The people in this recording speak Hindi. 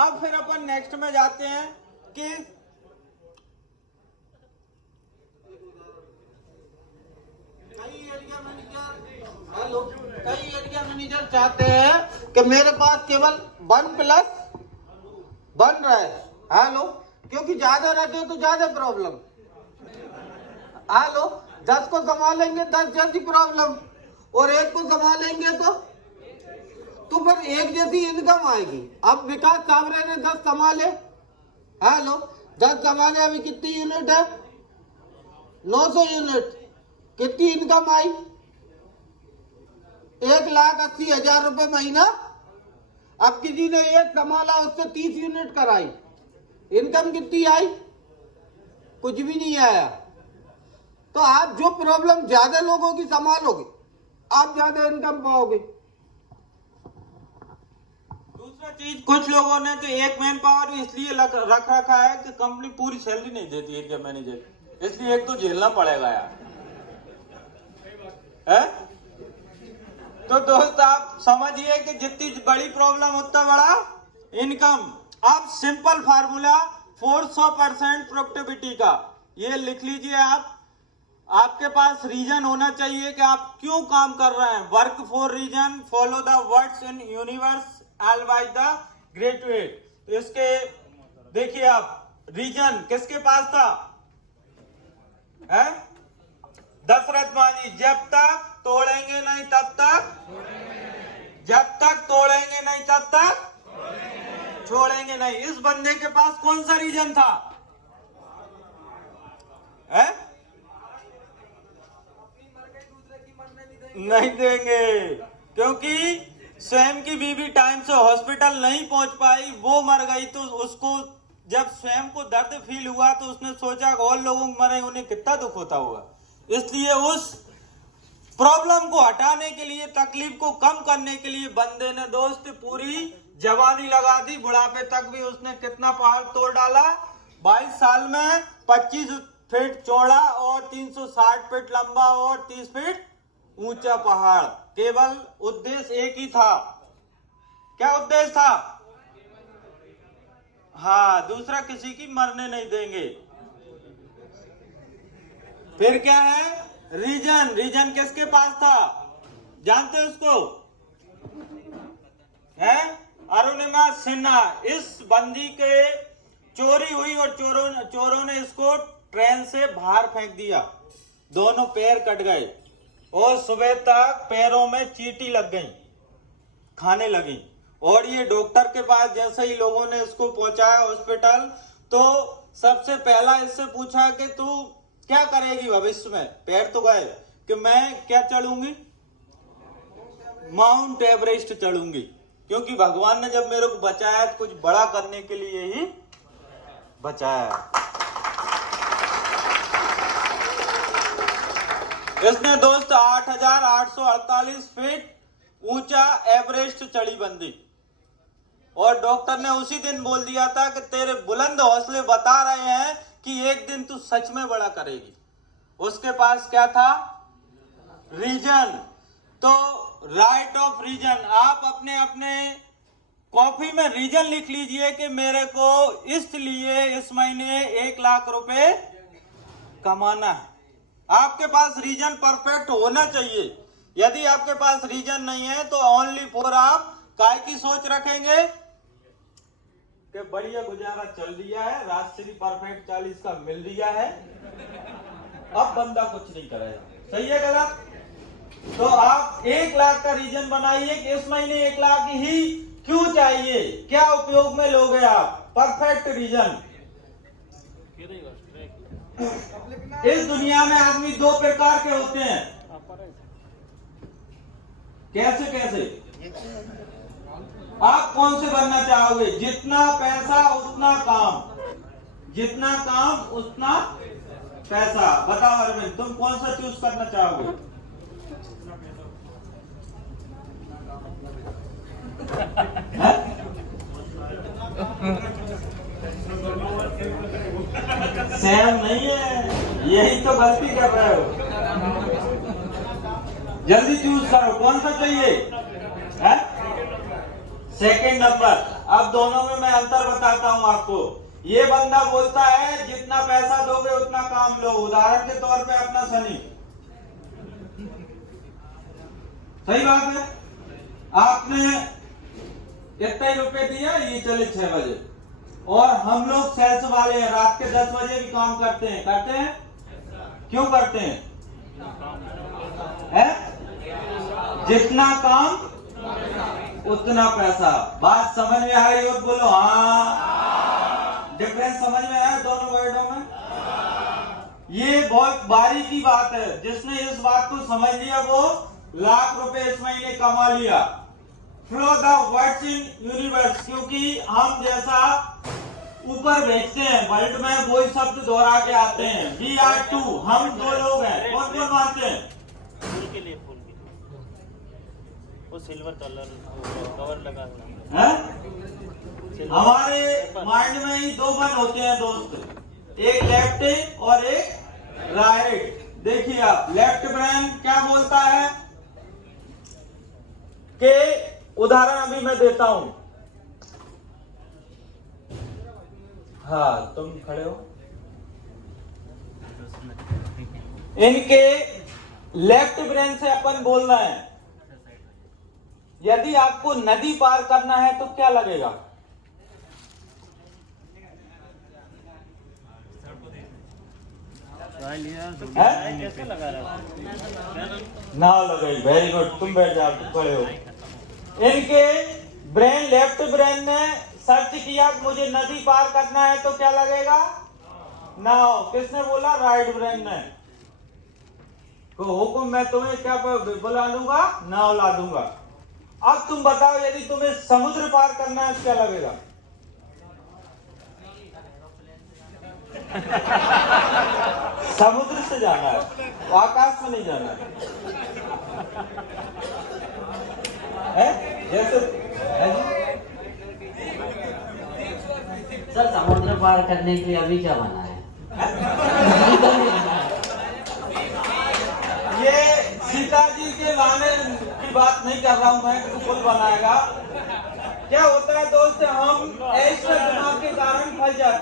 अब फिर अपन नेक्स्ट में जाते हैं कि कई एरिया मैनेजर चाहते हैं कि मेरे पास केवल 1+1 रहे। हेलो, क्योंकि ज्यादा रहते तो ज्यादा प्रॉब्लम। हेलो, 10 को कमा लेंगे 10 जैसी प्रॉब्लम, और 1 को कमा लेंगे तो फिर 1 जैसी इनकम आएगी। अब विकास सावरे ने 10 कमा ले। हेलो, 10 कमा ले, अभी कितनी यूनिट है? 900 यूनिट। कितनी इनकम आई? 1,80,000 रुपए महीना। अब किसी ने 1 कमाला, उससे 30 यूनिट कराई, इनकम कितनी आई? कुछ भी नहीं आया। तो आप जो प्रॉब्लम ज्यादा लोगों की संभालोगे, आप ज्यादा इनकम पाओगे। दूसरा चीज, कुछ लोगों ने तो एक मैन पावर इसलिए रख रखा है कि कंपनी पूरी सैलरी नहीं देती एरिया मैनेजर, इसलिए एक तो झेलना पड़ेगा यार, है? तो दोस्त आप समझिए कि जितनी बड़ी प्रॉब्लम उतना बड़ा इनकम। अब सिंपल फार्मूला 400% प्रोडक्टिविटी का ये लिख लीजिए आप। आपके पास रीजन होना चाहिए कि आप क्यों काम कर रहे हैं। Work for reason, follow the words in universal by the graduate. तो इसके देखिए आप, रीजन किसके पास था? है दशरथ मांझी। जब तक तोड़ेंगे नहीं तब तक, जब तक तोड़ेंगे नहीं तब तक छोड़ेंगे नहीं। इस बंदे के पास कौन सा रीजन था? है? नहीं देंगे, क्योंकि स्वयं की बीवी टाइम से हॉस्पिटल नहीं पहुंच पाई, वो मर गई, तो उसको जब स्वयं को दर्द फील हुआ तो उसने सोचा और लोगों मरे, उन्हें कितना दुख होता होगा। इसलिए उस प्रॉब्लम को हटाने के लिए, तकलीफ को कम करने के लिए बंदे ने दोस्त पूरी जवानी लगा दी। बुढ़ापे तक भी उसने कितना पहाड़ तोड़ डाला? 22 साल में 25 फीट चौड़ा और 360 फीट लंबा और 30 फीट ऊंचा पहाड़। केवल उद्देश्य एक ही था। क्या उद्देश्य था? हाँ, दूसरा किसी की मरने नहीं देंगे। फिर क्या है? रीजन। रीजन किसके पास था? जानते हो उसको? है अरुणिमा सिन्हा। इस बंदी के चोरी हुई और चोरों ने इसको ट्रेन से बाहर फेंक दिया, दोनों पैर कट गए और सुबह तक पैरों में चींटी लग गई, खाने लगी। और ये डॉक्टर के पास जैसे ही लोगों ने इसको पहुंचाया हॉस्पिटल, तो सबसे पहला इससे पूछा कि तू क्या करेगी भविष्य में? पैर तो गए, कि मैं क्या चढ़ूंगी? माउंट एवरेस्ट चढ़ूंगी, क्योंकि भगवान ने जब मेरे को बचाया तो कुछ बड़ा करने के लिए ही बचाया। इसने दोस्त 8,848 फीट ऊंचा एवरेस्ट चढ़ी बंदी, और डॉक्टर ने उसी दिन बोल दिया था कि तेरे बुलंद हौसले बता रहे हैं कि एक दिन तू सच में बड़ा करेगी। उसके पास क्या था? रीजन। तो राइट ऑफ रीजन, आप अपने अपने कॉपी में रीजन लिख लीजिए कि मेरे को इसलिए इस महीने 1 लाख रुपए कमाना है। आपके पास रीजन परफेक्ट होना चाहिए। यदि आपके पास रीजन नहीं है तो ओनली फॉर आप काय की सोच रखेंगे कि बढ़िया गुजारा चल दिया है, राजश्री परफेक्ट 40 का मिल दिया है, अब बंदा कुछ नहीं करेगा। सही है गलत? तो आप 1 लाख का रीजन बनाइए कि इस महीने 1 लाख ही क्यों चाहिए, क्या उपयोग में लोगे आप। Perfect reason. इस दुनिया में आदमी 2 प्रकार के होते हैं। कैसे कैसे? आप कौन से बनना चाहोगे? जितना पैसा उतना काम, जितना काम उतना पैसा। बताओ अरविंद, तुम कौन सा चूज करना चाहोगे? सेम नहीं है, यही तो गलती कर रहे हो। जल्दी चूज करो, कौन सा चाहिए? Second number. अब दोनों में मैं अंतर बताता हूं आपको। ये बंदा बोलता है जितना पैसा दोगे उतना काम लो, उदाहरण के तौर पे अपना सनी, सही बात है, आपने इतने ही रुपए दिया, ये चले 6 बजे, और हम लोग सेल्स वाले हैं, रात के 10 बजे भी काम करते हैं, क्यों करते हैं? जितना काम उतना पैसा। बात समझ में आ रही हो? बोलो हाँ। डिफरेंस समझ में आया दोनों वर्डों में? ये बहुत बारीकी बात है, जिसने इस बात को समझ लिया वो लाख रुपए इस महीने कमा लिया। Flow the words in universe, क्योंकि हम जैसा ऊपर भेजते हैं वर्ल्ड में वही शब्द दोहरा के आते हैं। वी आर टू, हम 2 लोग हैं। कौन कौन मानते हैं? फूल के लिए वो सिल्वर कलर कवर लगा है। हमारे माइंड में ही 2 मन होते हैं दोस्त, एक लेफ्ट और एक राइट। देखिए आप, लेफ्ट ब्रेन क्या बोलता है कि उदाहरण अभी मैं देता हूं। हाँ, तुम खड़े हो। इनके लेफ्ट ब्रेन से अपन बोल रहे हैं, यदि आपको नदी पार करना है तो क्या लगेगा? कैसे लगा रहा नाव लगाई। वेरी गुड, तुम बैठ जाओ, खड़े हो। इनके ब्रेन, लेफ्ट ब्रेन ने सर्च किया कि मुझे नदी पार करना है तो क्या लगेगा? नाव। किसने बोला? राइट ब्रेन ने। को हुक्म मैं तुम्हें क्या बुला लूंगा? नाव ला दूंगा। अब तुम बताओ, यदि तुम्हें समुद्र पार करना है तो क्या लगेगा? समुद्र से जाना है, आकाश में नहीं जाना है? जैसे है जी? सर, समुद्र पार करने के लिए अभी क्या बना है? ये सीता जी के लाने की बात नहीं कर रहा हूं मैं कि पुल बनाएगा। क्या होता है दोस्त, हम ऐसे दिमाग के कारण फंस जाते हैं।